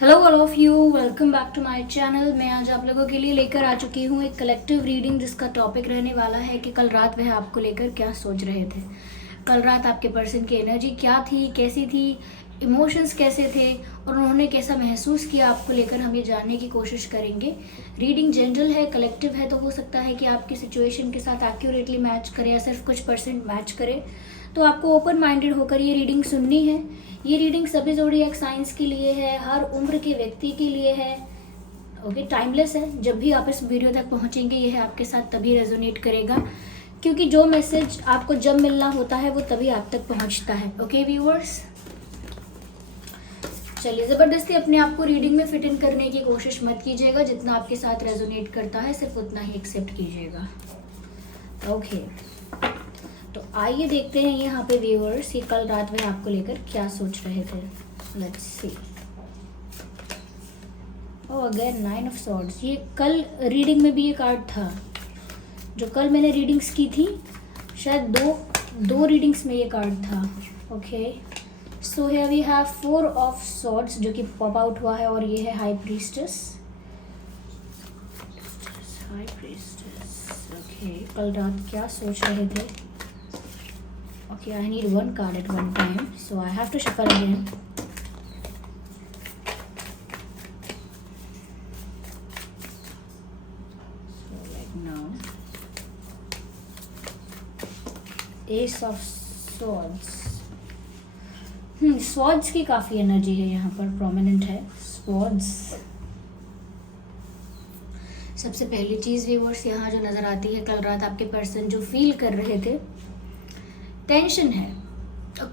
Hello all of you, welcome back to my channel. मैं आज आप लोगों के लिए लेकर आ चुकी हूँ एक कलेक्टिव रीडिंग जिसका टॉपिक रहने वाला है कि कल रात वह आपको लेकर क्या सोच रहे थे। कल रात आपके पर्सन की एनर्जी क्या थी, कैसी थी, इमोशंस कैसे थे और उन्होंने कैसा महसूस किया आपको लेकर, हम ये जानने की कोशिश करेंगे। रीडिंग जनरल है, कलेक्टिव है, तो हो सकता है कि आपकी सिचुएशन के साथ एक्यूरेटली मैच करे या सिर्फ कुछ परसेंट मैच करे। तो आपको ओपन माइंडेड होकर ये रीडिंग सुननी है। ये रीडिंग सभी ज़ोडिएक साइंस के लिए है, हर उम्र के व्यक्ति के लिए है। ओके, टाइमलेस है। जब भी आप इस वीडियो तक पहुंचेंगे यह आपके साथ तभी रेजोनेट करेगा, क्योंकि जो मैसेज आपको जब मिलना होता है वो तभी आप तक पहुंचता है। ओके व्यूअर्स, चलिए ज़बरदस्ती अपने आप को रीडिंग में फिट इन करने की कोशिश मत कीजिएगा। जितना आपके साथ रेजोनेट करता है सिर्फ उतना ही एक्सेप्ट कीजिएगा। ओके, तो आइए देखते हैं यहाँ पे व्यूअर्स ये कल रात में आपको लेकर क्या सोच रहे थे। Let's C. Oh again 9 of swords. ये कल रीडिंग में भी ये कार्ड था, जो कल मैंने रीडिंग्स की थी, शायद दो रीडिंग्स में ये कार्ड था। Okay, so here we have 4 of swords जो कि पॉप आउट हुआ है, और ये है high priestess. High priestess. Okay, कल रात क्या सोच रहे थे। Okay, I need one card at one time, so I have to shuffle again. So like now, Ace of Swords. Swords की काफ़ी एनर्जी है यहाँ पर, प्रोमिनेंट है Swords। सबसे पहली चीज़ व्यूअर्स यहाँ जो नज़र आती है, कल रात आपके पर्सन जो फील कर रहे थे, टेंशन है।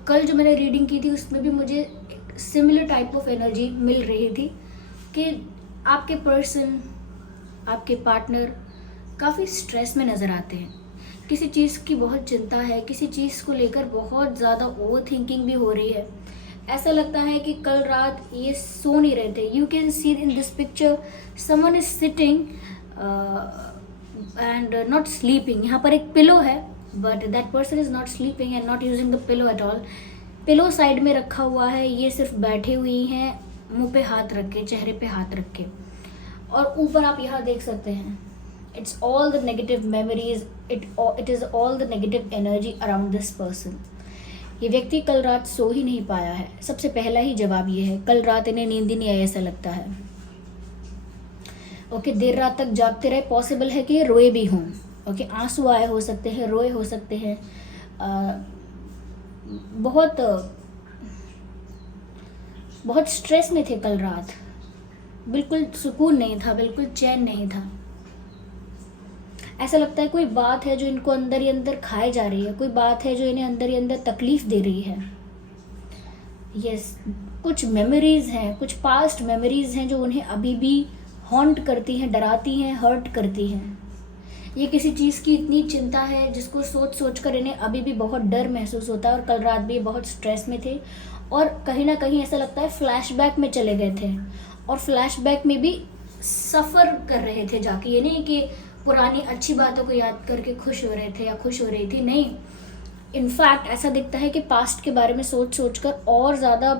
कल जो मैंने रीडिंग की थी उसमें भी मुझे सिमिलर टाइप ऑफ एनर्जी मिल रही थी कि आपके पर्सन, आपके पार्टनर काफ़ी स्ट्रेस में नज़र आते हैं। किसी चीज़ की बहुत चिंता है, किसी चीज़ को लेकर बहुत ज़्यादा ओवर थिंकिंग भी हो रही है। ऐसा लगता है कि कल रात ये सो नहीं रहे थे। You can see in this picture someone is sitting and not sleeping. यहाँ पर एक पिलो है, but that person is not sleeping and not using the pillow at all. Pillow side में रखा हुआ है, ये सिर्फ बैठी हुई हैं मुंह पे हाथ रख के, चेहरे पे हाथ रख के। और ऊपर आप यहाँ देख सकते हैं, it's all the negative memories, it is all the negative energy around this person. ये व्यक्ति कल रात सो ही नहीं पाया है। सबसे पहला ही जवाब ये है, कल रात इन्हें नींद ही नहीं आई ऐसा लगता है। ओके, देर रात तक जागते रहे। पॉसिबल है कि ये रोए भी हों। ओके, आंसू आए हो सकते हैं, रोए हो सकते हैं। बहुत स्ट्रेस में थे कल रात, बिल्कुल सुकून नहीं था, बिल्कुल चैन नहीं था। ऐसा लगता है कोई बात है जो इनको अंदर ही अंदर खाए जा रही है, कोई बात है जो इन्हें अंदर ही अंदर तकलीफ दे रही है। यस, कुछ मेमोरीज हैं, कुछ पास्ट मेमोरीज हैं जो उन्हें अभी भी हॉन्ट करती हैं, डराती हैं, हर्ट करती हैं। ये किसी चीज़ की इतनी चिंता है जिसको सोच सोच कर इन्हें अभी भी बहुत डर महसूस होता है, और कल रात भी बहुत स्ट्रेस में थे, और कहीं ना कहीं ऐसा लगता है फ्लैशबैक में चले गए थे, और फ्लैशबैक में भी सफ़र कर रहे थे जाके। ये नहीं कि पुरानी अच्छी बातों को याद करके खुश हो रहे थे या खुश हो रही थी, नहीं। इनफैक्ट ऐसा दिखता है कि पास्ट के बारे में सोच सोच कर और ज़्यादा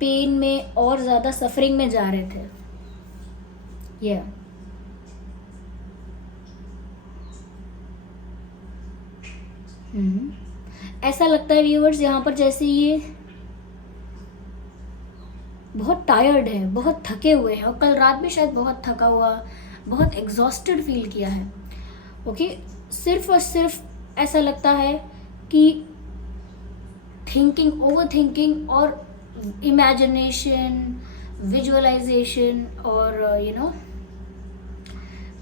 पेन में और ज़्यादा सफरिंग में जा रहे थे। ये ऐसा लगता है व्यूअर्स यहाँ पर जैसे ये बहुत टायर्ड है, बहुत थके हुए हैं, और कल रात भी शायद बहुत थका हुआ, बहुत एग्जॉस्टेड फील किया है। ओके, सिर्फ और सिर्फ ऐसा लगता है कि थिंकिंग, ओवर थिंकिंग और इमेजिनेशन, विजुअलाइजेशन और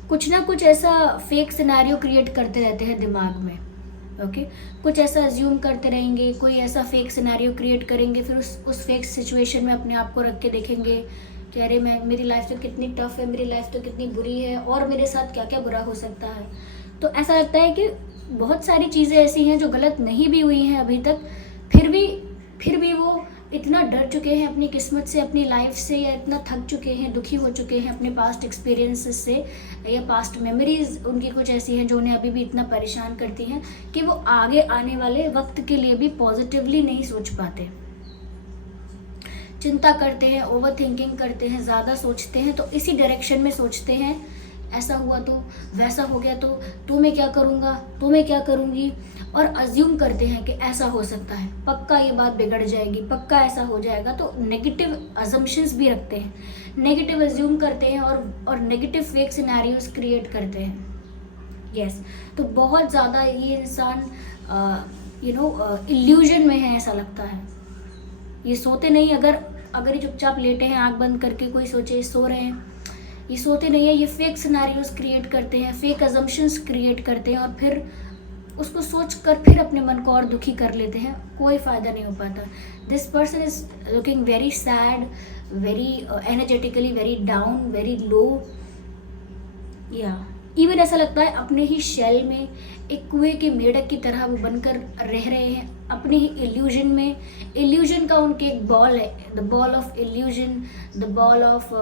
कुछ ना कुछ ऐसा फेक सिनेरियो क्रिएट करते रहते हैं दिमाग में। ओके, कुछ ऐसा अज्यूम करते रहेंगे, कोई ऐसा फेक सिनेरियो क्रिएट करेंगे, फिर उस फेक सिचुएशन में अपने आप को रख के देखेंगे कि अरे मेरी लाइफ तो कितनी टफ है, मेरी लाइफ तो कितनी बुरी है, और मेरे साथ क्या क्या बुरा हो सकता है। तो ऐसा लगता है कि बहुत सारी चीज़ें ऐसी हैं जो गलत नहीं भी हुई हैं अभी तक, फिर भी वो इतना डर चुके हैं अपनी किस्मत से, अपनी लाइफ से, या इतना थक चुके हैं, दुखी हो चुके हैं अपने पास्ट एक्सपीरियंसेस से, या पास्ट मेमोरीज उनकी कुछ ऐसी हैं जो उन्हें अभी भी इतना परेशान करती हैं कि वो आगे आने वाले वक्त के लिए भी पॉजिटिवली नहीं सोच पाते। चिंता करते हैं, ओवर थिंकिंग करते हैं, ज़्यादा सोचते हैं, तो इसी डायरेक्शन में सोचते हैं, ऐसा हुआ तो, वैसा हो गया तो मैं क्या करूँगा, तो मैं क्या करूँगी, और अज्यूम करते हैं कि ऐसा हो सकता है, पक्का ये बात बिगड़ जाएगी, पक्का ऐसा हो जाएगा, तो नेगेटिव अजम्पशंस भी रखते हैं, नेगेटिव अज्यूम करते हैं और नेगेटिव फेक सिनेरियोज क्रिएट करते हैं। यस, तो बहुत ज़्यादा ये इंसान इल्यूजन में है, ऐसा लगता है। ये सोते नहीं, अगर ये चुपचाप लेटे हैं आंख बंद करके, कोई सोचे सो रहे हैं, ये सोते नहीं है, ये फेक सिनेरियोज क्रिएट करते हैं, फेक अजम्पशंस क्रिएट करते हैं, और फिर उसको सोच कर फिर अपने मन को और दुखी कर लेते हैं, कोई फ़ायदा नहीं हो पाता। This person is looking very sad, very energetically very down, very low, या इवन ऐसा लगता है अपने ही शेल में एक कुएं के मेढक की तरह वो बनकर रह रहे हैं, अपने ही इल्यूजन में। इल्यूजन का उनके एक बॉल है, the ball of illusion, the ball of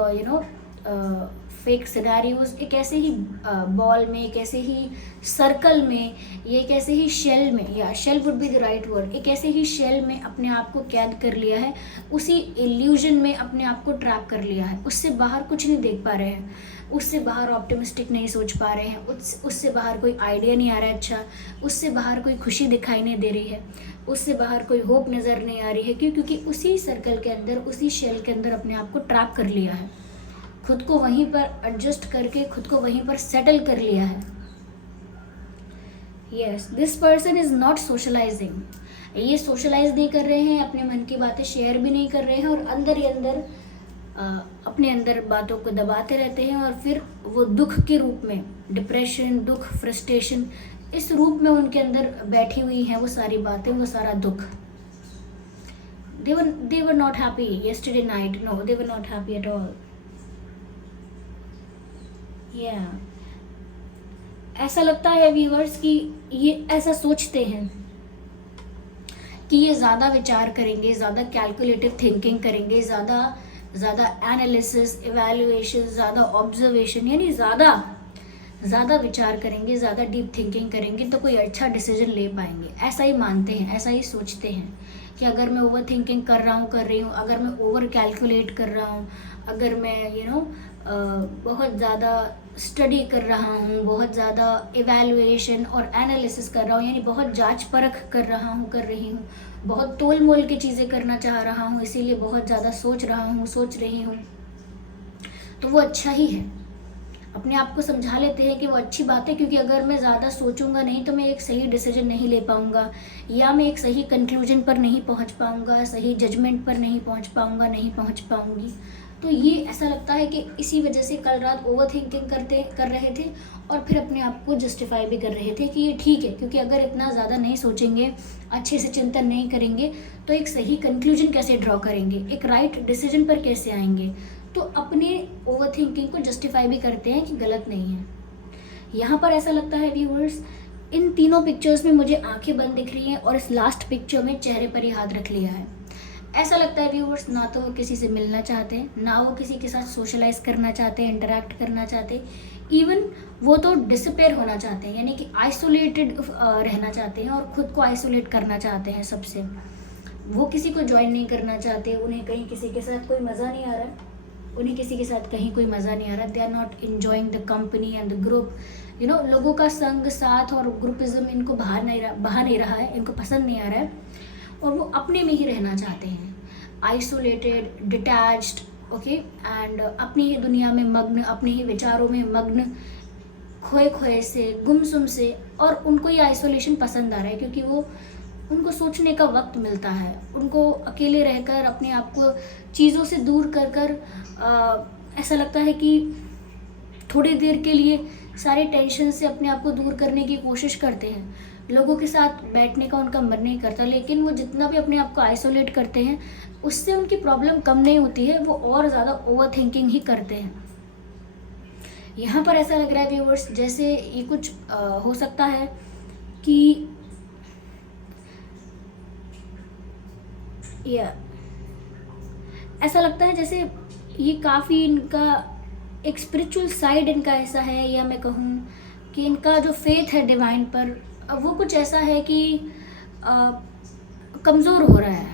fake scenarios, एक ऐसे ही बॉल में, एक ऐसे ही सर्कल में, ये एक ऐसे ही शेल में, या shell would be the right word, एक ऐसे ही शेल में अपने आप को कैद कर लिया है, उसी इल्यूजन में अपने आप को ट्रैप कर लिया है। उससे बाहर कुछ नहीं देख पा रहे हैं, उससे बाहर ऑप्टिमिस्टिक नहीं सोच पा रहे हैं, उससे बाहर कोई आइडिया नहीं आ रहा है अच्छा, उससे बाहर कोई खुशी दिखाई नहीं दे रही है, उससे बाहर कोई होप नज़र नहीं आ रही है। क्यों? क्योंकि उसी सर्कल के अंदर, उसी शेल के अंदर अपने आप को ट्रैप कर लिया है, खुद को वहीं पर एडजस्ट करके खुद को वहीं पर सेटल कर लिया है। Yes, this person is not socialising, ये सोशलाइज नहीं कर रहे हैं, अपने मन की बातें शेयर भी नहीं कर रहे हैं, और अंदर ही अंदर अपने अंदर बातों को दबाते रहते हैं, और फिर वो दुख के रूप में, डिप्रेशन, दुख, फ्रस्ट्रेशन, इस रूप में उनके अंदर बैठी हुई हैं वो सारी बातें, वो सारा दुख। they were not happy yesterday night, no, they were not happy at all. ऐसा लगता है व्यूअर्स कि ये ऐसा सोचते हैं कि ये ज़्यादा विचार करेंगे, ज़्यादा कैलकुलेटिव थिंकिंग करेंगे, ज़्यादा एनालिसिस, इवैल्यूएशन, ज़्यादा ऑब्जर्वेशन, यानी ज़्यादा विचार करेंगे, ज़्यादा डीप थिंकिंग करेंगे तो कोई अच्छा डिसीजन ले पाएंगे। ऐसा ही मानते हैं, ऐसा ही सोचते हैं कि अगर मैं ओवर थिंकिंग कर रही हूँ, अगर मैं ओवर कैलकुलेट कर रहा हूँ, अगर मैं बहुत ज़्यादा स्टडी कर रहा हूँ, बहुत ज़्यादा इवैल्यूएशन और एनालिसिस कर रहा हूँ, यानी बहुत जांच परख कर रही हूँ, बहुत तोल मोल की चीज़ें करना चाह रहा हूँ, इसीलिए बहुत ज़्यादा सोच रही हूँ, तो वो अच्छा ही है। अपने आप को समझा लेते हैं कि वो अच्छी बात है, क्योंकि अगर मैं ज़्यादा सोचूंगा नहीं तो मैं एक सही डिसीजन नहीं ले पाऊंगा, या मैं एक सही कंक्लूजन पर नहीं पहुंच पाऊंगा, सही जजमेंट पर नहीं पहुंच पाऊंगी। तो ये ऐसा लगता है कि इसी वजह से कल रात ओवर थिंकिंग कर रहे थे, और फिर अपने आप को जस्टिफाई भी कर रहे थे कि ये ठीक है, क्योंकि अगर इतना ज़्यादा नहीं सोचेंगे, अच्छे से चिंतन नहीं करेंगे, तो एक सही कंक्लूजन कैसे ड्रॉ करेंगे, एक राइट डिसीजन पर कैसे आएंगे। तो अपने ओवर थिंकिंग को जस्टिफाई भी करते हैं कि गलत नहीं है। यहाँ पर ऐसा लगता है व्यूअर्स, इन तीनों पिक्चर्स में मुझे आंखें बंद दिख रही हैं, और इस लास्ट पिक्चर में चेहरे पर ही हाथ रख लिया है। ऐसा लगता है व्यूअर्स, ना तो वो किसी से मिलना चाहते हैं, ना वो किसी के साथ सोशलाइज करना चाहते हैं, इंटरेक्ट करना चाहते हैं, इवन वो तो डिसअपेयर होना चाहते हैं, यानी कि आइसोलेटेड रहना चाहते हैं, और ख़ुद को आइसोलेट करना चाहते हैं सबसे। वो किसी को ज्वाइन नहीं करना चाहते, उन्हें कहीं किसी के साथ कोई मज़ा नहीं आ रहा, they are not enjoying the company and the group, लोगों का संग साथ और ग्रुपिज्म इनको बहा नहीं रहा है, इनको पसंद नहीं आ रहा है, और वो अपने में ही रहना चाहते हैं, आइसोलेटेड, डिटैच्ड, ओके, एंड अपनी ही दुनिया में मग्न, अपने ही विचारों में मग्न, खोए से, गुमसुम से, और उनको ये आइसोलेशन पसंद आ रहा है, क्योंकि वो उनको सोचने का वक्त मिलता है, उनको अकेले रहकर अपने आप को चीज़ों से दूर कर ऐसा लगता है कि थोड़ी देर के लिए सारे टेंशन से अपने आप को दूर करने की कोशिश करते हैं। लोगों के साथ बैठने का उनका मन नहीं करता, लेकिन वो जितना भी अपने आप को आइसोलेट करते हैं, उससे उनकी प्रॉब्लम कम नहीं होती है, वो और ज़्यादा ओवर थिंकिंग ही करते हैं। यहाँ पर ऐसा लग रहा है व्यूअर्स, जैसे ये कुछ हो सकता है कि या ऐसा लगता है जैसे ये काफ़ी इनका एक स्पिरिचुअल साइड इनका ऐसा है, या मैं कहूँ कि इनका जो फेथ है डिवाइन पर, वो कुछ ऐसा है कि कमज़ोर हो रहा है।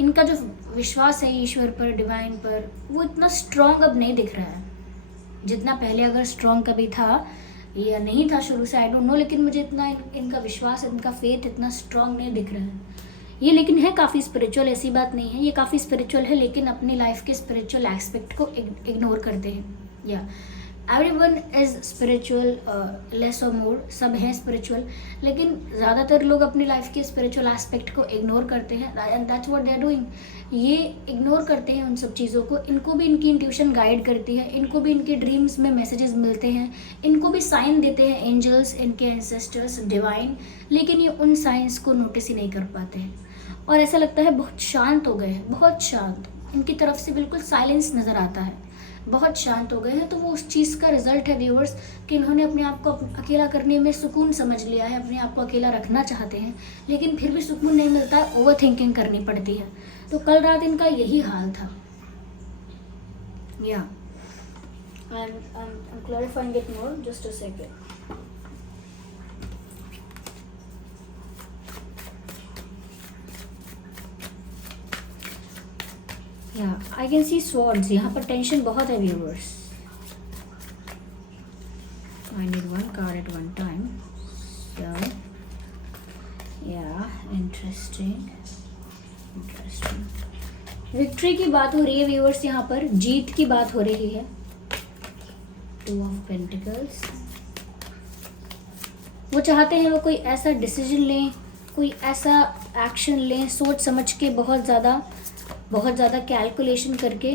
इनका जो विश्वास है ईश्वर पर, डिवाइन पर, वो इतना स्ट्रॉन्ग अब नहीं दिख रहा है जितना पहले अगर स्ट्रॉन्ग कभी था या नहीं था शुरू से, आई डोंट नो, लेकिन मुझे इतना इनका विश्वास, इनका फेथ इतना स्ट्रॉन्ग नहीं दिख रहा है ये। लेकिन है काफ़ी स्पिरिचुअल, ऐसी बात नहीं है, ये काफ़ी स्पिरिचुअल है, लेकिन अपनी लाइफ के स्पिरिचुअल एस्पेक्ट को इग्नोर करते हैं। या एवरीवन इज़ स्पिरिचुअल, लेस और मोर, सब हैं स्पिरिचुअल, लेकिन ज़्यादातर लोग अपनी लाइफ के स्पिरिचुअल एस्पेक्ट को इग्नोर करते हैं, and that's what they are doing. ये इग्नोर करते हैं उन सब चीज़ों को, इनको भी इनकी इंट्यूशन गाइड करती है, इनको भी इनके ड्रीम्स में मैसेजेस मिलते हैं, इनको भी साइन देते हैं एंजल्स, इनके एंसेस्टर्स, डिवाइन, लेकिन ये उन साइंस को नोटिस ही नहीं कर पाते हैं और ऐसा लगता है बहुत शांत हो गए हैं, बहुत शांत, इनकी तरफ से बिल्कुल साइलेंस नज़र आता है, बहुत शांत हो गए हैं। तो वो उस चीज़ का रिजल्ट है व्यूअर्स कि इन्होंने अपने आप को अकेला करने में सुकून समझ लिया है, अपने आप को अकेला रखना चाहते हैं, लेकिन फिर भी सुकून नहीं मिलता है, ओवर थिंकिंग करनी पड़ती है। तो कल रात इनका यही हाल था। या I'm clarifying it more, just a second. I can see swords, यहाँ पर टेंशन बहुत है viewers. I need one card at one time. So yeah, interesting. Victory की बात हो रही है व्यूअर्स, यहाँ पर जीत की बात हो रही है। 2 of Pentacles। वो चाहते हैं वो कोई ऐसा डिसीजन लें, कोई ऐसा एक्शन लें, सोच समझ के, बहुत ज़्यादा कैलकुलेशन करके।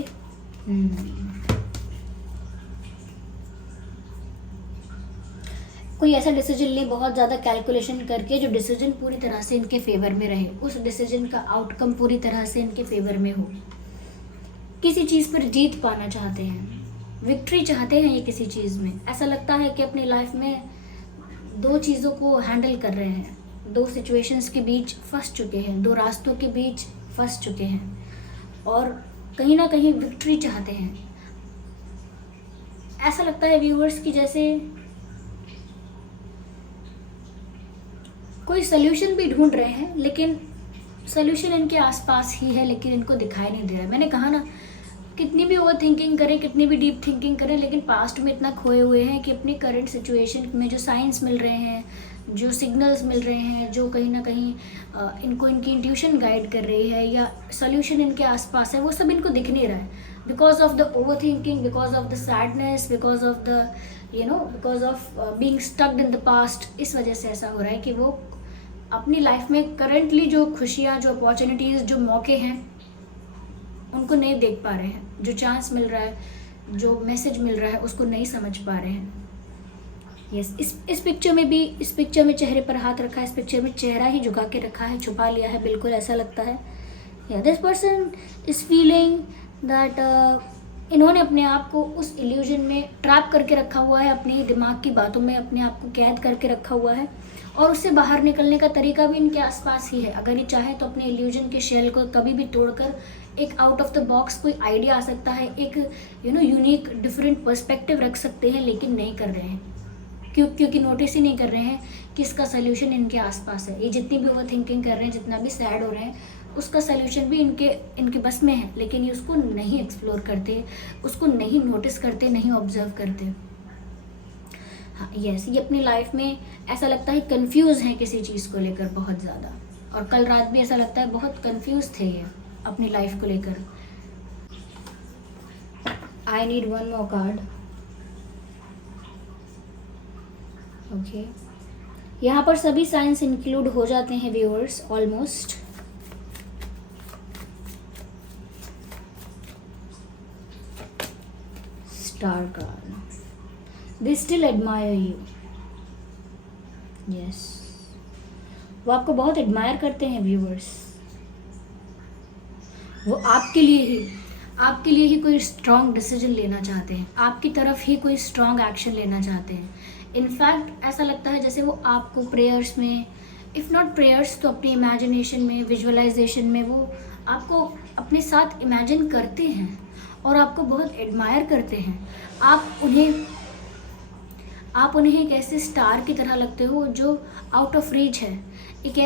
कोई ऐसा डिसीजन ले बहुत ज़्यादा कैलकुलेशन करके जो डिसीजन पूरी तरह से इनके फेवर में रहे, उस डिसीजन का आउटकम पूरी तरह से इनके फेवर में हो। किसी चीज़ पर जीत पाना चाहते हैं, विक्ट्री चाहते हैं ये किसी चीज़ में। ऐसा लगता है कि अपनी लाइफ में 2 चीज़ों को हैंडल कर रहे हैं, 2 सिचुएशंस के बीच फंस चुके हैं, 2 रास्तों के बीच फंस चुके हैं और कहीं ना कहीं विक्ट्री चाहते हैं। ऐसा लगता है व्यूअर्स कि जैसे कोई सल्यूशन भी ढूंढ रहे हैं, लेकिन सल्यूशन इनके आसपास ही है, लेकिन इनको दिखाई नहीं दे रहा है। मैंने कहा ना, कितनी भी ओवर थिंकिंग करें, कितनी भी डीप थिंकिंग करें, लेकिन पास्ट में इतना खोए हुए हैं कि अपनी करंट सिचुएशन में जो साइंस मिल रहे हैं, जो सिग्नल्स मिल रहे हैं, जो कहीं ना कहीं इनको इनकी इंट्यूशन गाइड कर रही है या सॉल्यूशन इनके आसपास है, वो सब इनको दिख नहीं रहा है। Because of the over thinking, because of the sadness, because of the because of being स्टक्ड in the past, इस वजह से ऐसा हो रहा है कि वो अपनी लाइफ में करंटली जो खुशियाँ, जो अपॉर्चुनिटीज़, जो मौके हैं, उनको नहीं देख पा रहे हैं। जो चांस मिल रहा है, जो मैसेज मिल रहा है, उसको नहीं समझ पा रहे हैं। यस, इस पिक्चर में भी, इस पिक्चर में चेहरे पर हाथ रखा है, इस पिक्चर में चेहरा ही झुका के रखा है, छुपा लिया है, बिल्कुल ऐसा लगता है। या this person is feeling that इन्होंने अपने आप को उस इल्यूजन में ट्रैप करके रखा हुआ है, अपने दिमाग की बातों में अपने आप को कैद करके रखा हुआ है और उससे बाहर निकलने का तरीका भी इनके आसपास ही है। अगर ये चाहे तो अपने इल्यूजन के शेल को कभी भी तोड़कर एक आउट ऑफ द बॉक्स कोई आइडिया आ सकता है, एक यूनिक डिफरेंट पर्सपेक्टिव रख सकते हैं, लेकिन नहीं कर रहे हैं। क्योंकि नोटिस ही नहीं कर रहे हैं कि इसका सोल्यूशन इनके आसपास है। ये जितनी भी ओवर थिंकिंग कर रहे हैं, जितना भी सैड हो रहे हैं, उसका सोल्यूशन भी इनके बस में है, लेकिन ये उसको नहीं एक्सप्लोर करते, उसको नहीं नोटिस करते, नहीं ऑब्जर्व करते। हाँ यस, ये अपनी लाइफ में ऐसा लगता है कंफ्यूज हैं किसी चीज़ को लेकर बहुत ज़्यादा, और कल रात भी ऐसा लगता है बहुत कंफ्यूज थे ये अपनी लाइफ को लेकर। I need one more card. Okay, यहाँ पर सभी साइंस इंक्लूड हो जाते हैं viewers, almost. Star card, they still admire you. Yes, वो आपको बहुत एडमायर करते हैं व्यूअर्स। वो आपके लिए ही कोई स्ट्रॉन्ग डिसीजन लेना चाहते हैं, आपकी तरफ ही कोई स्ट्रॉन्ग एक्शन लेना चाहते हैं। इनफैक्ट ऐसा लगता है जैसे वो आपको प्रेयर्स में, इफ़ नॉट प्रेयर्स तो अपनी इमेजिनेशन में, विजुअलाइजेशन में वो आपको अपने साथ इमेजिन करते हैं और आपको बहुत एडमायर करते हैं। आप उन्हें एक ऐसे स्टार की तरह लगते हो जो आउट ऑफ रीच है, एक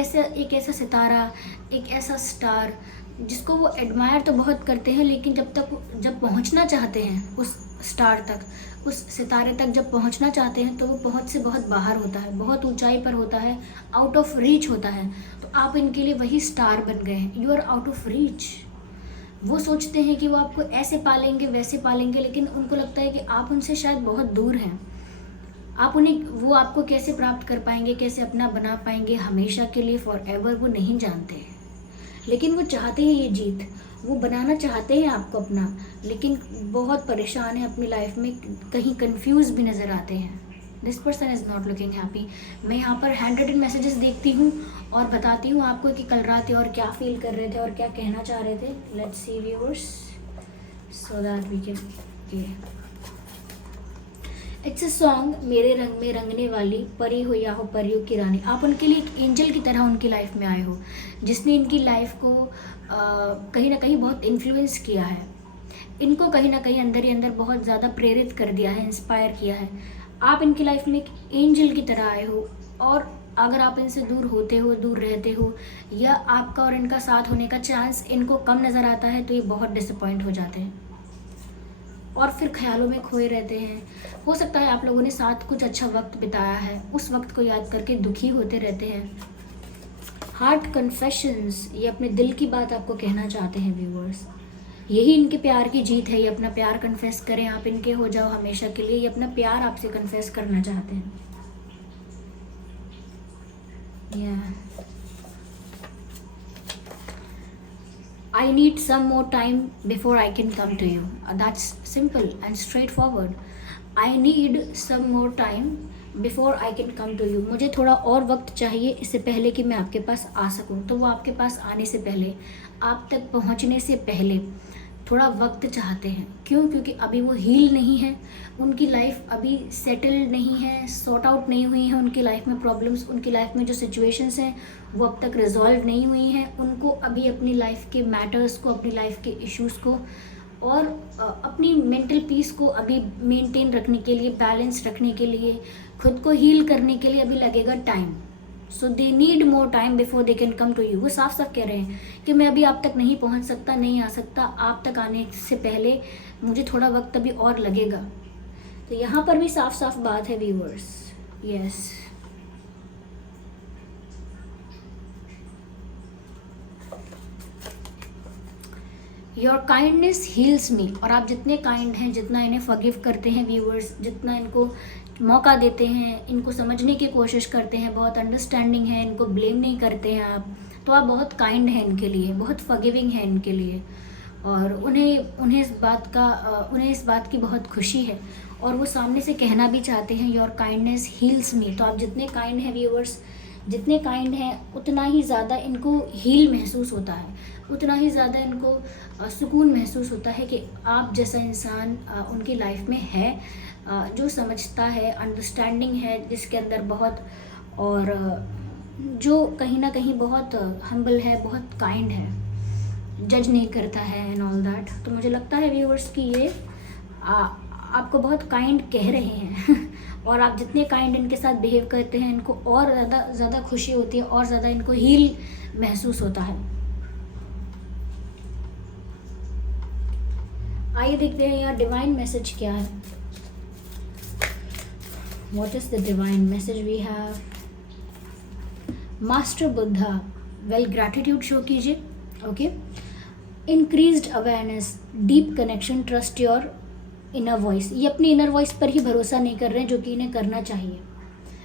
ऐसा सितारा, एक ऐसा स्टार जिसको वो एडमायर तो बहुत करते हैं, लेकिन जब पहुंचना चाहते हैं उस स्टार तक, उस सितारे तक जब पहुंचना चाहते हैं, तो वो पहुंच से बहुत बाहर होता है, बहुत ऊंचाई पर होता है, आउट ऑफ रीच होता है। तो आप इनके लिए वही स्टार बन गए हैं, you are out of reach. वो सोचते हैं कि वो आपको ऐसे पालेंगे वैसे पालेंगे, लेकिन उनको लगता है कि आप उनसे शायद बहुत दूर हैं। वो आपको कैसे प्राप्त कर पाएंगे, कैसे अपना बना पाएंगे हमेशा के लिए, फॉर एवर, वो नहीं जानते। लेकिन वो चाहते हैं ये जीत, वो बनाना चाहते हैं आपको अपना, लेकिन बहुत परेशान है अपनी लाइफ में, कहीं कंफ्यूज भी नज़र आते हैं। This person is not looking happy. मैं यहाँ पर हैंड रिटन मैसेजेस देखती हूँ और बताती हूँ आपको कि कल रात और क्या फील कर रहे थे और क्या कहना चाह रहे थे। Let's see viewers, so that we can. It's a song, मेरे रंग में रंगने वाली, परी हो या हो परियों की रानी। आप उनके लिए एक एंजल की तरह उनकी लाइफ में आए हो, जिसने इनकी लाइफ को कहीं ना कहीं बहुत इन्फ्लुएंस किया है, इनको कहीं ना कहीं अंदर ही अंदर बहुत ज़्यादा प्रेरित कर दिया है, इंस्पायर किया है। आप इनकी लाइफ में एक एंजल की तरह आए हो, और अगर आप इनसे दूर होते हो, दूर रहते हो, या आपका और इनका साथ होने का चांस इनको कम नज़र आता है, तो ये बहुत डिसअपॉइंट हो जाते हैं और फिर ख्यालों में खोए रहते हैं। हो सकता है आप लोगों ने साथ कुछ अच्छा वक्त बिताया है, उस वक्त को याद करके दुखी होते रहते हैं। हार्ट कन्फेशंस, ये अपने दिल की बात आपको कहना चाहते हैं व्यूअर्स। यही इनके प्यार की जीत है, ये अपना प्यार कन्फेस करें, आप इनके हो जाओ हमेशा के लिए। ये अपना प्यार आपसे कन्फेस करना चाहते हैं। I need some more time before I can come to you. That's simple and straightforward. I need some more time before I can come to you. मुझे थोड़ा और वक्त चाहिए इससे पहले कि मैं आपके पास आ सकूं। तो वो आपके पास आने से पहले, आप तक पहुंचने से पहले थोड़ा वक्त चाहते हैं। क्यों? क्योंकि अभी वो हील नहीं है, उनकी लाइफ अभी सेटल्ड नहीं है, सॉर्ट आउट नहीं हुई है। उनकी लाइफ में प्रॉब्लम्स, उनकी लाइफ में जो सिचुएशंस हैं वो अब तक रिजॉल्व नहीं हुई हैं। उनको अभी अपनी लाइफ के मैटर्स को, अपनी लाइफ के इश्यूज़ को और अपनी मेंटल पीस को अभी मेंटेन रखने के लिए, बैलेंस रखने के लिए, खुद को हील करने के लिए अभी लगेगा time. So they need more time before they can come to you. वो साफ साफ कह रहे हैं कि मैं अभी आप तक नहीं पहुंच सकता, नहीं आ सकता। आप तक आने से पहले मुझे थोड़ा वक्त अभी और लगेगा। तो यहाँ पर भी साफ साफ बात है viewers. Yes, your kindness heals me. और आप जितने काइंड हैं, जितना इन्हें फॉरगिव करते हैं व्यूअर्स, जितना इनको मौका देते हैं, इनको समझने की कोशिश करते हैं, बहुत अंडरस्टैंडिंग है, इनको ब्लेम नहीं करते हैं आप, तो आप बहुत काइंड हैं इनके लिए, बहुत फॉरगिविंग है इनके लिए। और उन्हें इस बात की बहुत खुशी है और वो सामने से कहना भी चाहते हैं, योर काइंडनेस हील्स मी। तो आप जितने काइंड हैं व्यूअर्स, जितने काइंड हैं, उतना ही ज़्यादा इनको हील महसूस होता है, उतना ही ज़्यादा इनको सुकून महसूस होता है कि आप जैसा इंसान उनकी लाइफ में है, जो समझता है, अंडरस्टैंडिंग है जिसके अंदर बहुत, और जो कहीं ना कहीं बहुत हम्बल है, बहुत काइंड है, जज नहीं करता है एंड ऑल दैट। तो मुझे लगता है व्यूअर्स कि ये आपको बहुत काइंड कह रहे हैं और आप जितने काइंड इनके साथ बिहेव करते हैं, इनको और ज़्यादा खुशी होती है और ज़्यादा इनको हील महसूस होता है। आइए देखते हैं यहाँ डिवाइन मैसेज क्या है। What is the divine message we have? Master Buddha, well gratitude show कीजिए। Okay, increased awareness, deep connection, trust your inner voice. ये अपनी इनर वॉइस पर ही भरोसा नहीं कर रहे हैं जो कि इन्हें करना चाहिए।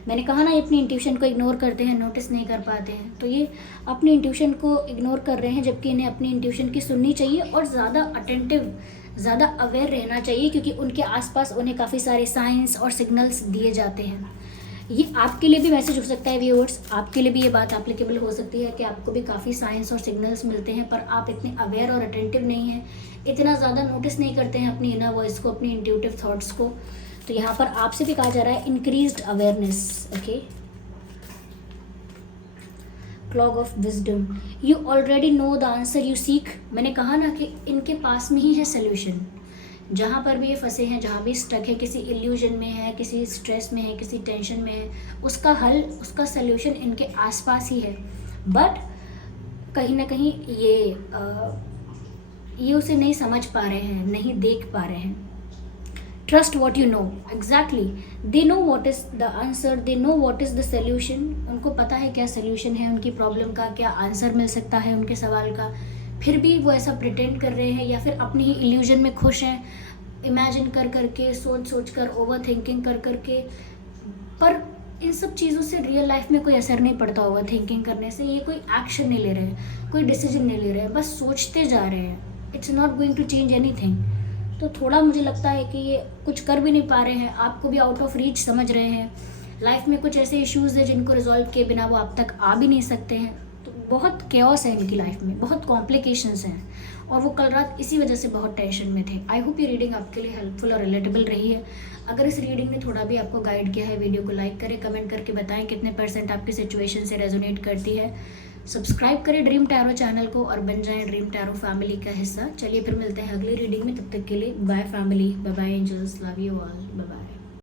मैंने कहा ना, ये अपनी इंट्यूशन को इग्नोर करते हैं, नोटिस नहीं कर पाते हैं। तो ये अपनी इंट्यूशन को इग्नोर कर रहे हैं, जबकि इन्हें अपनी इंट्यूशन की सुननी चाहिए और ज़्यादा अटेंटिव, ज़्यादा अवेयर रहना चाहिए, क्योंकि उनके आसपास उन्हें काफ़ी सारे साइंस और सिग्नल्स दिए जाते हैं। ये आपके लिए भी मैसेज हो सकता है व्यूअर्स, आपके लिए भी ये बात एप्लीकेबल हो सकती है कि आपको भी काफ़ी साइंस और सिग्नल्स मिलते हैं, पर आप इतने अवेयर और अटेंटिव नहीं हैं, इतना ज़्यादा नोटिस नहीं करते हैं अपनी इनर वॉइस को, अपनी इंट्यूटिव थॉट्स को। तो यहाँ पर आपसे भी कहा जा रहा है increased awareness. Okay, clog of wisdom, you already know the answer you seek. मैंने कहा ना कि इनके पास में ही है सोल्यूशन। जहाँ पर भी ये फंसे हैं, जहाँ भी स्टक है, किसी इल्यूजन में है, किसी स्ट्रेस में है, किसी टेंशन में है, उसका हल, उसका सोल्यूशन इनके आसपास ही है। बट कहीं ना कहीं ये उसे नहीं समझ पा रहे हैं, नहीं देख पा रहे हैं। Trust what you know, exactly, they know what is the answer, they know what is the solution. उनको पता है क्या सोल्यूशन है उनकी प्रॉब्लम का, क्या आंसर मिल सकता है उनके सवाल का, फिर भी वो ऐसा प्रिटेंड कर रहे हैं या फिर अपनी ही इल्यूजन में खुश हैं, इमेजिन कर करके, सोच सोच कर, ओवर थिंकिंग कर करके। पर इन सब चीज़ों से रियल लाइफ में कोई असर नहीं पड़ता ओवर थिंकिंग करने से। ये कोई एक्शन नहीं ले रहे, कोई डिसीजन नहीं ले रहे, बस सोचते जा रहे हैं। It's not going to change anything. तो थोड़ा मुझे लगता है कि ये कुछ कर भी नहीं पा रहे हैं, आपको भी आउट ऑफ रीच समझ रहे हैं। लाइफ में कुछ ऐसे इश्यूज़ हैं जिनको रिजॉल्व किए बिना वो आप तक आ भी नहीं सकते हैं। तो बहुत केओस है इनकी लाइफ में, बहुत कॉम्प्लिकेशंस हैं, और वो कल रात इसी वजह से बहुत टेंशन में थे। आई होप ये रीडिंग आपके लिए हेल्पफुल और रिलेटेबल रही है। अगर इस रीडिंग ने थोड़ा भी आपको गाइड किया है, वीडियो को लाइक करें, कमेंट करके बताएं कितने % आपकी सिचुएशन से रेजोनेट करती है। सब्सक्राइब करें ड्रीम टैरो चैनल को और बन जाएं ड्रीम टैरो फैमिली का हिस्सा। चलिए फिर मिलते हैं अगली रीडिंग में, तब तक के लिए bye family, bye bye angels, love you all, bye bye.